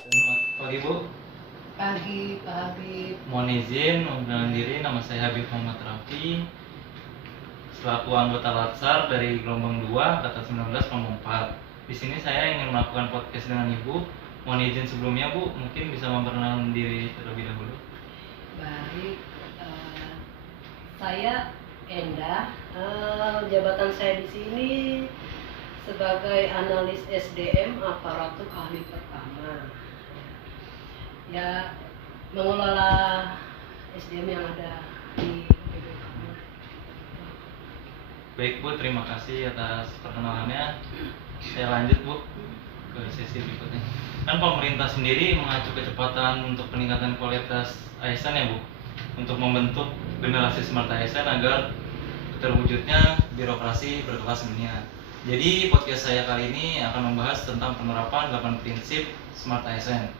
Selamat pagi Bu. Pagi, Pak Habib. Mohon izin memperkenalkan diri, nama saya Habib Muhammad Rafi, selaku anggota Latsar dari gelombang 2 angkatan 19 kelompok 4. Di sini saya ingin melakukan podcast dengan Ibu. Mohon izin sebelumnya Bu, mungkin bisa memperkenalkan diri terlebih dahulu. Baik, saya Endah. Jabatan saya di sini sebagai analis SDM aparatur ahli pertama. Ya, mengelola SDM yang ada di BPKM. Baik Bu, terima kasih atas perkenalannya. Saya lanjut Bu ke sesi berikutnya. Kan pemerintah sendiri mengacu kecepatan untuk peningkatan kualitas ASN ya Bu, untuk membentuk generasi smart ASN agar terwujudnya birokrasi berkelas dunia. Jadi podcast saya kali ini akan membahas tentang penerapan 8 prinsip smart ASN.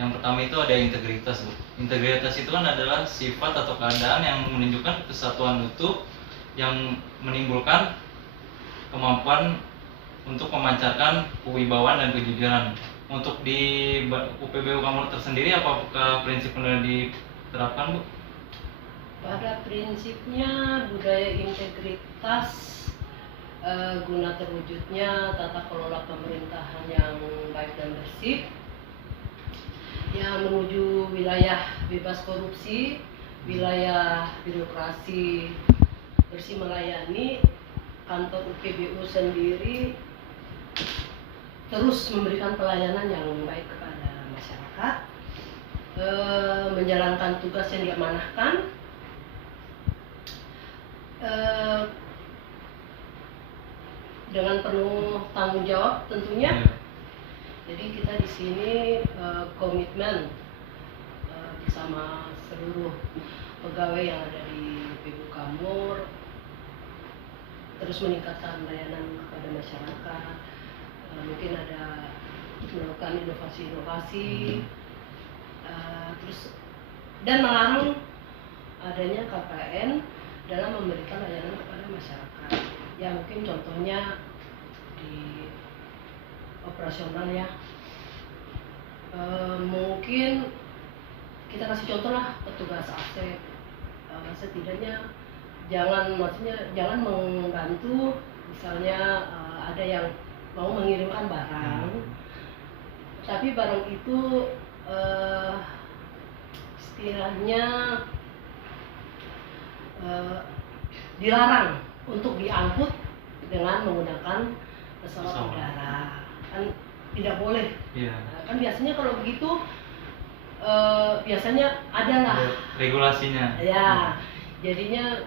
Yang pertama itu ada integritas Bu. Integritas itu kan adalah sifat atau keadaan yang menunjukkan kesatuan utuh yang menimbulkan kemampuan untuk memancarkan kewibawaan dan kejujuran. Untuk di UPBU Kamur tersendiri, apakah prinsip benar diterapkan Bu? Pada prinsipnya budaya integritas guna terwujudnya tata kelola pemerintahan yang baik dan bersih, yang menuju wilayah bebas korupsi, wilayah birokrasi bersih melayani. Kantor UPBU sendiri terus memberikan pelayanan yang baik kepada masyarakat, menjalankan tugas yang diamanahkan, dengan penuh tanggung jawab tentunya. Jadi kita di sini komitmen bersama seluruh pegawai yang ada di UPBU Kamur terus meningkatkan layanan kepada masyarakat. Mungkin ada melakukan inovasi-inovasi, terus dan melarang adanya KPN dalam memberikan layanan kepada masyarakat. Ya mungkin contohnya di operasional ya, mungkin kita kasih contoh lah petugas AC, setidaknya jangan membantu misalnya ada yang mau mengirimkan barang, tapi barang itu istilahnya dilarang untuk diangkut dengan menggunakan pesawat udara, kan tidak boleh. Kan biasanya kalau begitu biasanya adalah regulasinya ya. Jadinya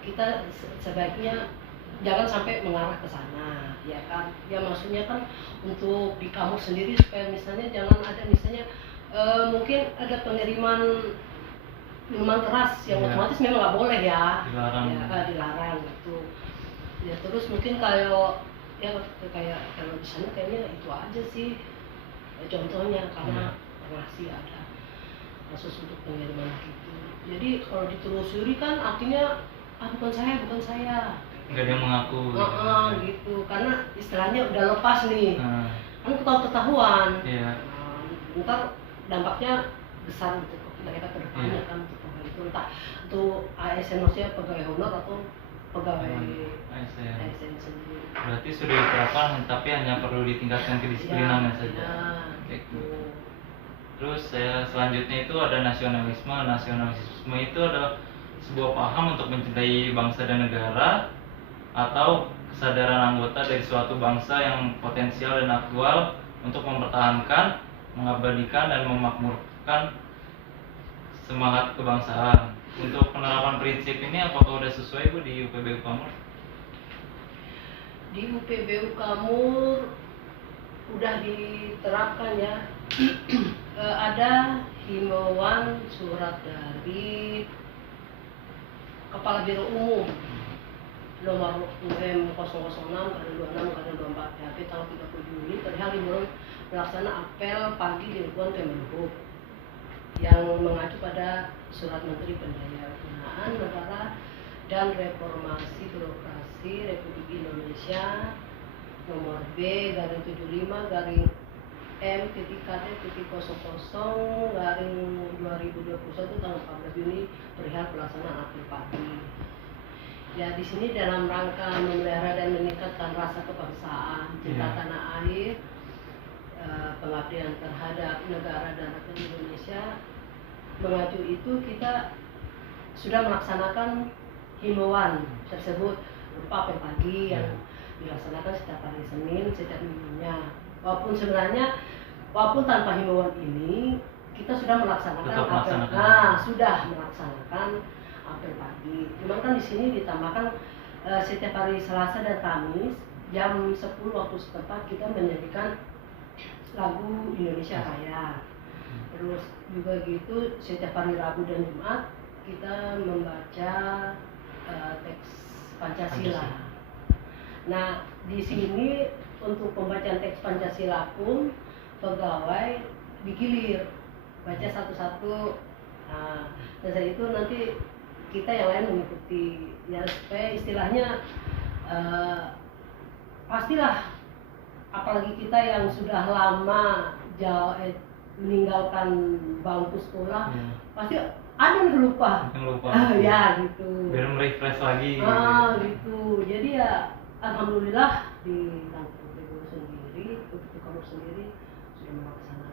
kita sebaiknya jangan sampai mengarah ke sana, ya kan? Ya maksudnya kan untuk di kamu sendiri supaya misalnya jangan ada misalnya mungkin ada pengiriman minuman keras yang otomatis memang nggak boleh ya, dilarang gitu. Ya terus mungkin kalau kayak kalau di sana kayaknya itu aja sih contohnya, karena masih ada kasus untuk pengiriman gitu. Jadi kalau ditelusuri kan artinya bukan saya. Nggak ada yang mengaku. Gitu. Karena istilahnya udah lepas nih. Kan ketahuan. Ntar dampaknya besar untuk mereka ke depannya kan untuk pegawai itu, entah untuk ASN maksudnya pegawai honor atau pegawai ASN sendiri. Berarti sudah diterapkan tapi hanya perlu ditingkatkan kedisiplinannya saja. Gitu. Terus selanjutnya itu ada nasionalisme. Nasionalisme itu adalah sebuah paham untuk mencintai bangsa dan negara atau kesadaran anggota dari suatu bangsa yang potensial dan aktual untuk mempertahankan, mengabadikan dan memakmurkan semangat kebangsaan. Untuk penerapan prinsip ini apakah sudah sesuai Bu di UPBU Kamur? Di UPBU Kamur udah diterapkan ya. Ada himbauan surat dari Kepala Biro Umum nomor UM 006/26/24 PHP tanggal 30 Juni perihal himbauan pelaksana apel pagi di lingkungan Kemenhub yang mengacu pada surat Menteri Pendayaan Negara dan Reformasi Birokrasi Republik Indonesia nomor B/75 M.KT.00/2021 tanggal 14 Juni perihal pelaksanaan apel pagi. Ya, di sini dalam rangka memelihara dan meningkatkan rasa kebangsaan, cinta tanah air, pengabdian terhadap negara dan rakyat Indonesia. Mengacu itu kita sudah melaksanakan himbauan tersebut berupa apel pagi yang dilaksanakan setiap hari Senin, setiap minggunya. Walaupun tanpa himbauan ini kita sudah melaksanakan apel. Sudah melaksanakan apel pagi. Cuman kan di sini ditambahkan setiap hari Selasa dan Kamis jam 10 waktu setempat kita menyanyikan lagu Indonesia Raya. Terus juga gitu setiap hari Rabu dan Jumat kita membaca teks Pancasila. Nah, di sini untuk pembacaan teks Pancasila pun pegawai digilir baca satu-satu. Nah, dan itu nanti kita yang lain mengikuti ya, supaya istilahnya pastilah, apalagi kita yang sudah lama meninggalkan bangku sekolah, pasti ada yang lupa. Ya gitu. Biar merefresh lagi. Gitu. Jadi ya alhamdulillah di kampung Bego sendiri, untuk kamu sendiri sudah melaksanakan.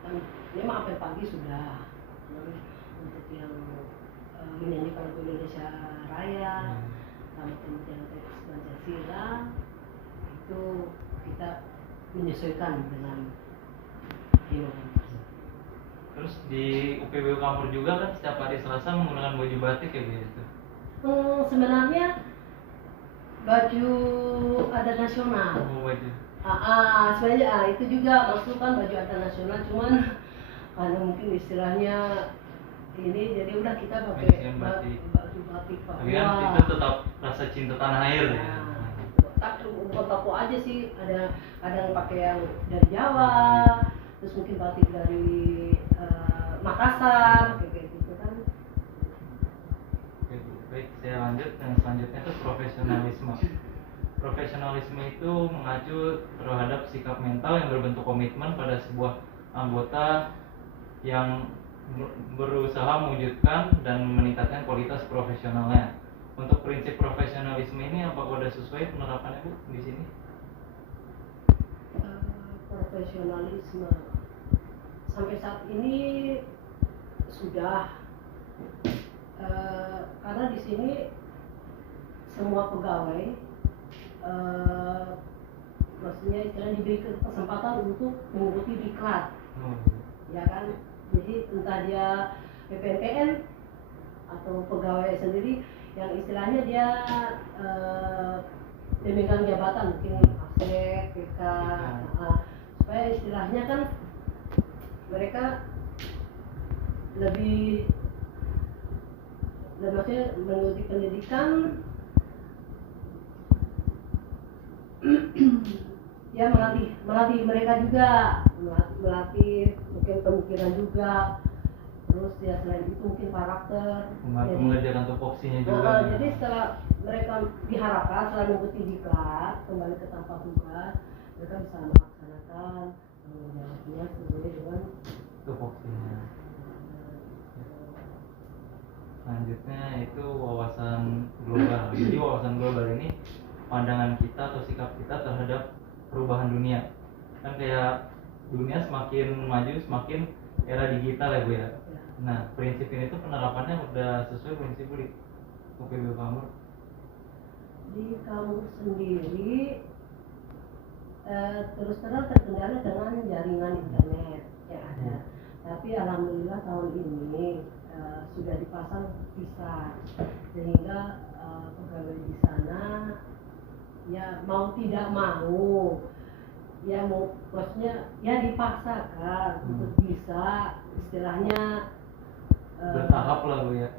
Dan memang apel pagi sudah. Untuk yang menyanyikan lagu Indonesia Raya, sama kemudian teks Pancasila, itu kita menyesuaikan dengan himbauan. Terus di UPBU Kampur juga kan setiap hari Selasa menggunakan baju batik ya gitu. Sebenarnya baju adat nasional. Baju. Sebenarnya itu juga masukkan baju adat nasional, cuman karena mungkin istilahnya ini jadi udah kita pakai baju batik Papua. Tapi kan itu tetap rasa cinta tanah air ya. Tak bukan Papua aja sih, ada yang pakai yang dari Jawa, terus mungkin batik dari Makassar, kayak gitu kan. Oke, baik, saya lanjut. Yang selanjutnya itu profesionalisme. Profesionalisme itu mengacu terhadap sikap mental yang berbentuk komitmen pada sebuah anggota yang berusaha mewujudkan dan meningkatkan kualitas profesionalnya. Untuk prinsip profesionalisme ini apakah sudah sesuai penerapannya Bu di sini? Profesionalisme sampai saat ini sudah, karena di sini semua pegawai maksudnya istilahnya diberi kesempatan untuk mengikuti diklat. Ya kan, jadi entah dia PPNPN atau pegawai sendiri yang istilahnya dia memegang jabatan, mungkin ASEK, PK, supaya istilahnya kan mereka lebih maksudnya mengikuti pendidikan, ya melatih mereka juga, melatih mungkin pemikiran juga, terus ya selain itu mungkin karakter, mengerjakan tupoksinya juga. Jadi setelah mereka diharapkan setelah mengikuti diklat kembali ke tempat tugas, mereka bisa melaksanakan tanggung jawabnya sesuai dengan tupoksinya. Selanjutnya itu wawasan global. Jadi wawasan global ini pandangan kita atau sikap kita terhadap perubahan dunia. Kan kayak dunia semakin maju, semakin era digital ya Bu ya. Nah, prinsip ini tuh penerapannya udah sesuai prinsip di UPBU Kampur. Di Kampur sendiri terus terang terkendala dengan jaringan internet yang ada. Tapi alhamdulillah tahun ini sudah dipasang pisah, sehingga pegawai di sana ya mau tidak mau ya maksudnya ya dipaksakan untuk bisa istilahnya bertahap lah Bu ya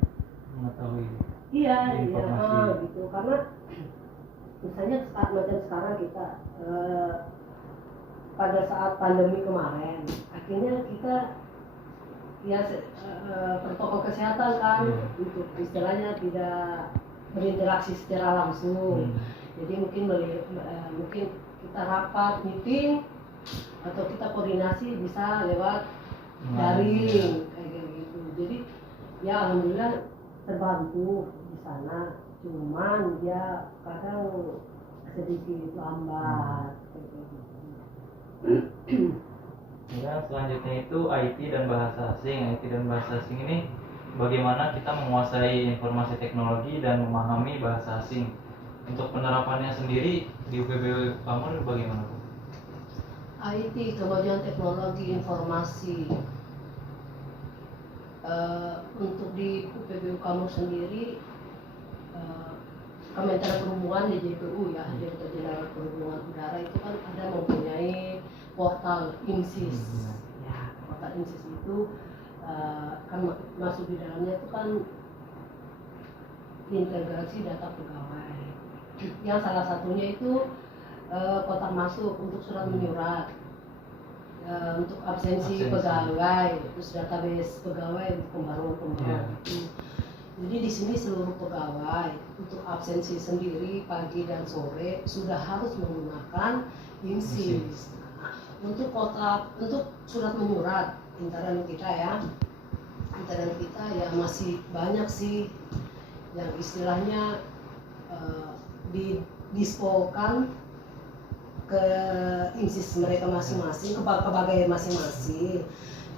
mengetahui informasi. Gitu, karena misalnya macam sekarang kita pada saat pandemi kemarin akhirnya kita ya protokol kesehatan kan untuk istilahnya tidak berinteraksi secara langsung. Jadi mungkin kita rapat meeting atau kita koordinasi bisa lewat Online, daring kayak gitu. Jadi ya alhamdulillah terbantu di sana, cuman ya kadang sedikit lambat kayak gitu. Kemudian selanjutnya itu IT dan bahasa asing. IT dan bahasa asing ini bagaimana kita menguasai informasi teknologi dan memahami bahasa asing. Untuk penerapannya sendiri di UPB Pamor bagaimana, Bu? IT, kemajuan teknologi informasi. Untuk di UPBU kamu sendiri, Kementerian Perhubungan di JPU ya, Direktur Jenderal Perhubungan Udara itu kan ada mempunyai portal INSIS. Ya, portal INSIS itu kan masuk di dalamnya itu kan integrasi data pegawai. Yang salah satunya itu kotak masuk untuk surat menyurat, untuk absensi pegawai, terus database pegawai pembaruan itu. Jadi di sini seluruh pegawai untuk absensi sendiri pagi dan sore sudah harus menggunakan INSIS. Nah, untuk surat menyurat intern kita ya, masih banyak sih yang istilahnya didispokan ke INSIS mereka masing-masing, ke pegawai masing-masing.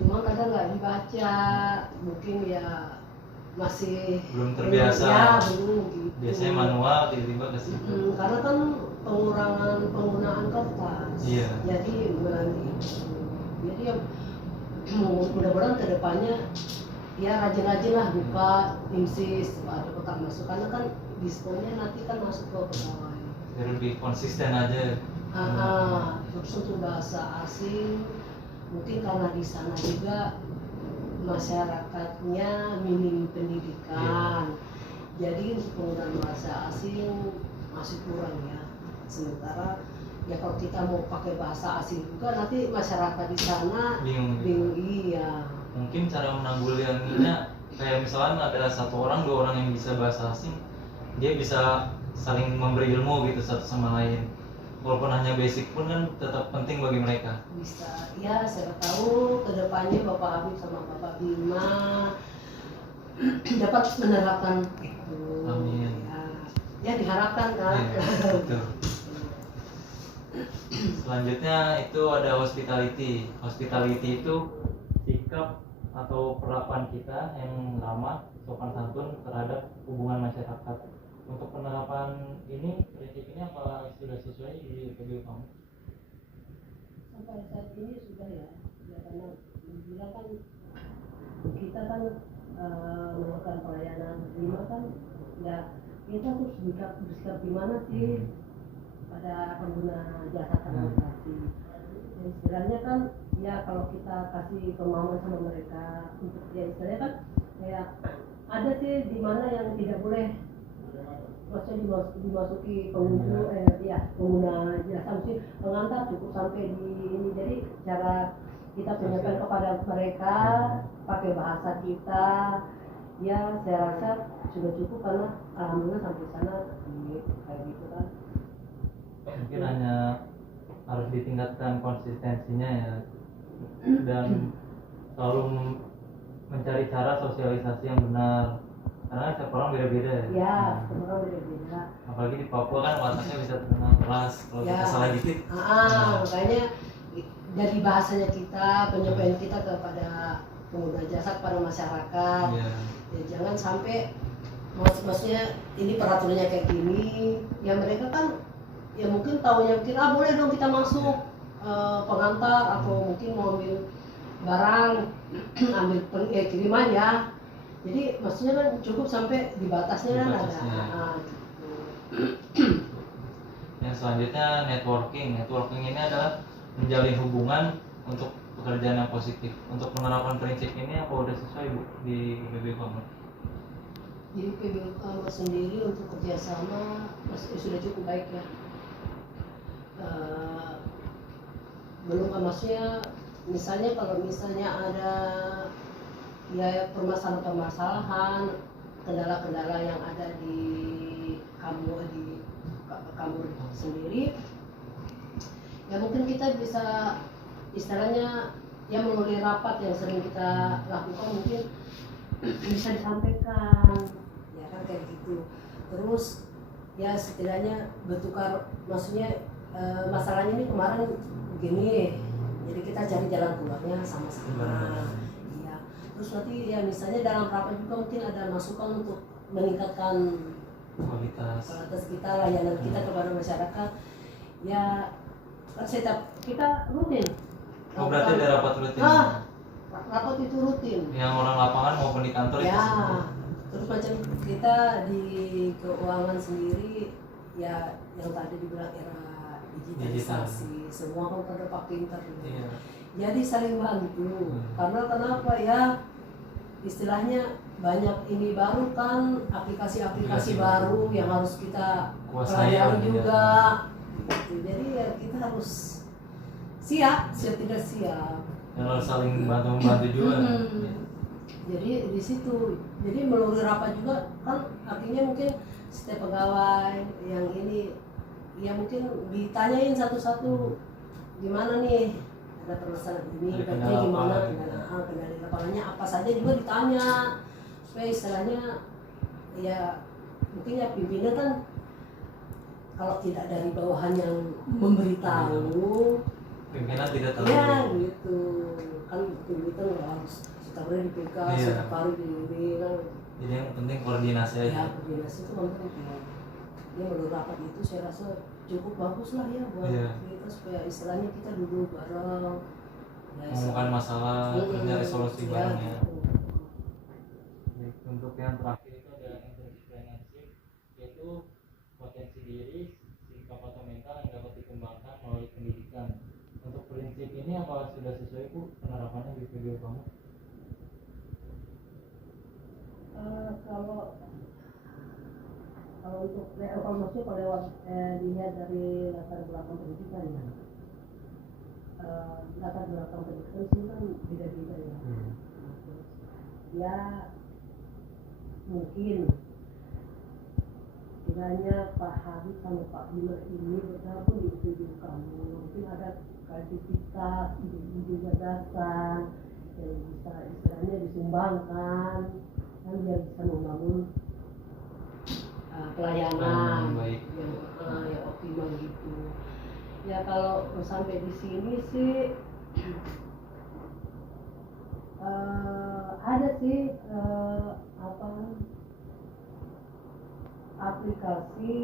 Cuma kadang nggak dibaca, mungkin ya masih Belum terbiasa. Ya, belum gitu. Biasanya manual, tiba-tiba ke situ. Karena kan pengurangan penggunaan kertas. Iya. Jadi melalui itu. Jadi ya mudah-mudahan kedepannya ya rajin-rajin lah buka INSIS, ada kotak masuk, karena kan diskonnya nanti kan masuk ke pegawai. Biar lebih konsisten aja. Terus untuk bahasa asing mungkin karena di sana juga masyarakatnya minim pendidikan, jadi untuk penggunaan bahasa asing masih kurang ya. Sementara ya kalau kita mau pakai bahasa asing juga nanti masyarakat di sana bingung. Iya. Mungkin cara menanggulanginya kayak misalnya ada satu orang, dua orang yang bisa bahasa asing, dia bisa saling memberi ilmu gitu satu sama lain. Walaupun hanya basic pun kan tetap penting bagi mereka. Bisa, ya saya tahu kedepannya Bapak Habib sama Bapak Bima dapat menerapkan itu. Amin. Ya diharapkan kan. Ya, betul. Selanjutnya itu ada hospitality. Hospitality itu sikap atau perlakuan kita yang ramah, sopan santun terhadap hubungan masyarakat. Untuk penerapan ini, prinsip ini apa sudah sesuai di UPB kamu? Sampai saat ini sudah ya karena dibilang kan kita kan melakukan pelayanan prima kan, ya kita harus bersikap gimana sih pada pengguna jasa transportasi. Dan istilahnya kan ya kalau kita kasih pemahaman sama mereka untuk ya istilahnya kan kayak ada sih di mana yang tidak boleh, maksudnya dimasuki pengguna jasa, mesti pengantar cukup sampai di ini. Jadi cara kita tunjukkan kepada mereka pakai bahasa kita, ya saya rasa sudah cukup karena alhamdulillah sampai sana kayak gitu kan. Mungkin hanya harus ditingkatkan konsistensinya ya, dan selalu mencari cara sosialisasi yang benar. Karena setiap orang beda-beda ya. Setiap orang beda-beda. Apalagi di Papua kan wataknya bisa terkenal keras kalau kita salah dikit. Makanya dari bahasanya kita, penyampaian kita kepada pengguna jasa, kepada masyarakat. Ya, jangan sampai maksudnya ini peraturannya kayak gini. Ya mereka kan ya mungkin tahunya boleh dong kita masuk pengantar atau mungkin mau ambil barang ambil kiriman ya. Jadi maksudnya kan cukup sampai di batasnya kan ada. Gitu. Yang selanjutnya networking. Networking ini adalah menjalin hubungan untuk pekerjaan yang positif. Untuk penerapan prinsip ini apa udah sesuai Bu di UPB Pamor? Di UPB Pamor sendiri untuk kerjasama sudah cukup baik ya. Belum kan maksudnya misalnya kalau misalnya ada ya permasalahan-permasalahan, kendala-kendala yang ada di kamu sendiri, ya mungkin kita bisa istilahnya ya melalui rapat yang sering kita lakukan mungkin bisa disampaikan ya kan kayak gitu. Terus ya setidaknya bertukar, maksudnya masalahnya ini kemarin begini, jadi kita cari jalan keluarnya sama-sama. Iya. Terus nanti ya misalnya dalam rapat juga mungkin ada masukan untuk meningkatkan kualitas kita, layanan kita kepada masyarakat. Ya kan kita rutin. Oh, berarti ada rapat rutin? Rapat itu rutin. Yang orang lapangan maupun di kantor ya, itu? Terus macam kita di keuangan sendiri, ya yang tadi dibilang era digitalisasi, semua kan pada pakai internet. Iya. Jadi saling bantu. Karena kenapa ya? Istilahnya banyak ini baru kan, aplikasi-aplikasi baru yang harus kita pelajari juga. Gitu. Jadi ya kita harus siap tidak siap. Yang harus saling bantu juga. Jadi di situ, jadi melalui rapat juga kan artinya mungkin setiap pegawai yang ini ya mungkin ditanyain satu-satu gimana nih, ada permasalahan ini, baiknya gimana, kendali lapangannya apa saja juga ditanya, supaya istilahnya ya mungkin ya pimpinan kan kalau tidak dari bawahan yang memberitahu, pimpinan tidak tahu. Ya gitu kan, pimpinan nggak harus sekarang di PK setiap hari di ini kan. Jadi yang penting koordinasi aja. Ya koordinasi itu kan penting. Ya menurut rapat itu saya rasa cukup bagus lah ya buat kita, supaya istilahnya kita duduk bareng. Mengumumkan masalah, terus nyari solusi bareng ya. Untuk yang terakhir itu ada entrepreneurship, yaitu potensi diri, sikap atau mental yang dapat dikembangkan melalui pendidikan. Untuk prinsip ini apakah sudah sesuai Bu penerapannya di video kamu? Kalau untuk maksudnya kalau lewat dilihat dari latar belakang pendidikan ya, latar belakang pendidikan sih kan beda-beda ya. Ya mungkin kiranya Pak Habib sama Pak Bima ini bergabung di video kamu, mungkin ada kreativitas, ide gagasan yang bisa istilahnya disumbangkan kan, biar bisa membangun pelayanan yang optimal gitu. Ya kalau sampai di sini sih ada sih aplikasi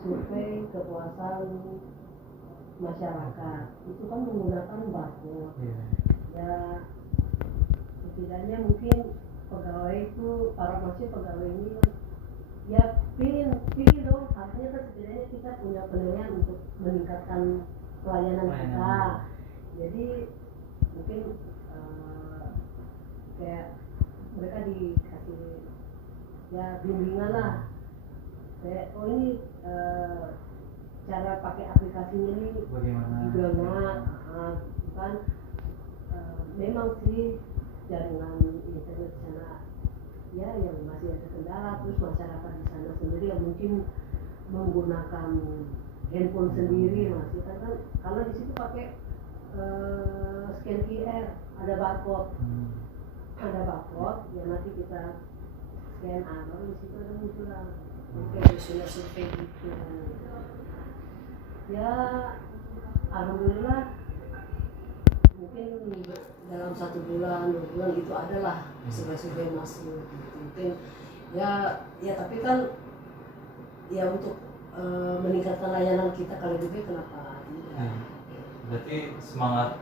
survei kepuasan masyarakat itu kan menggunakan barcode. Ya setidaknya mungkin pegawai itu, para pegawai ini ya pilih dong, artinya kan setidaknya kita punya penilaian untuk meningkatkan pelayanan kita. Jadi mungkin kayak mereka dikasih ya bimbingan lah, kayak ini cara pakai aplikasinya ini bagaimana, kan memang sih jaringan internet di sana ya yang masih ada kendala, terus masyarakat di sana sendiri yang mungkin menggunakan handphone sendiri masih kan karena di situ pakai scan QR, ada barcode, yang nanti kita scan baru di situ ada munculan survei gitu. Ya alhamdulillah mungkin dalam 1 bulan 2 bulan itu adalah survei masuk gitu. Mungkin ya tapi kan ya untuk meningkatkan layanan kita kali lebih, kenapa tidak? Berarti semangat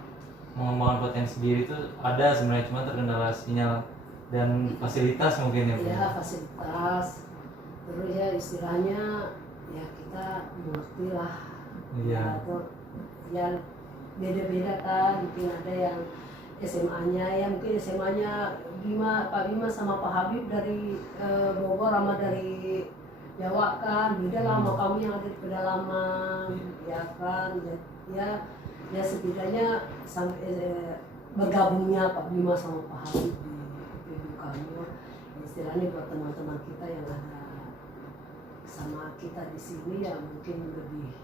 mengembangkan potensi diri itu ada sebenarnya, cuma terkendala sinyal dan fasilitas mungkin ya Bu? Ya fasilitas, terus ya istilahnya ya kita mengerti lah. Ya beda-beda kan, mungkin ada yang SMA-nya ya mungkin SMA-nya Pak Bima sama Pak Habib dari Bogor sama dari Jawa kan, beda lah sama kami yang ada di pedalaman ya kan. Ya setidaknya sampai bergabungnya Pak Bima sama Pak Habib di Kanur, istilahnya buat teman-teman kita yang ada sama kita di sini ya mungkin lebih,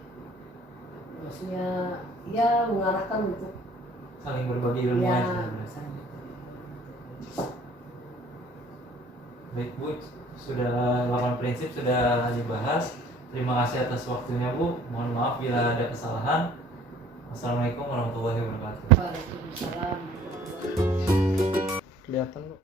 maksudnya ya mengarahkan untuk saling berbagi ilmu Ya. aja biasanya gitu. Baik Bu, sudah 8 prinsip sudah dibahas. Terima kasih atas waktunya Bu. Mohon maaf bila ada kesalahan. Wassalamualaikum warahmatullahi wabarakatuh. Waalaikumsalam. Kelihatan Bu.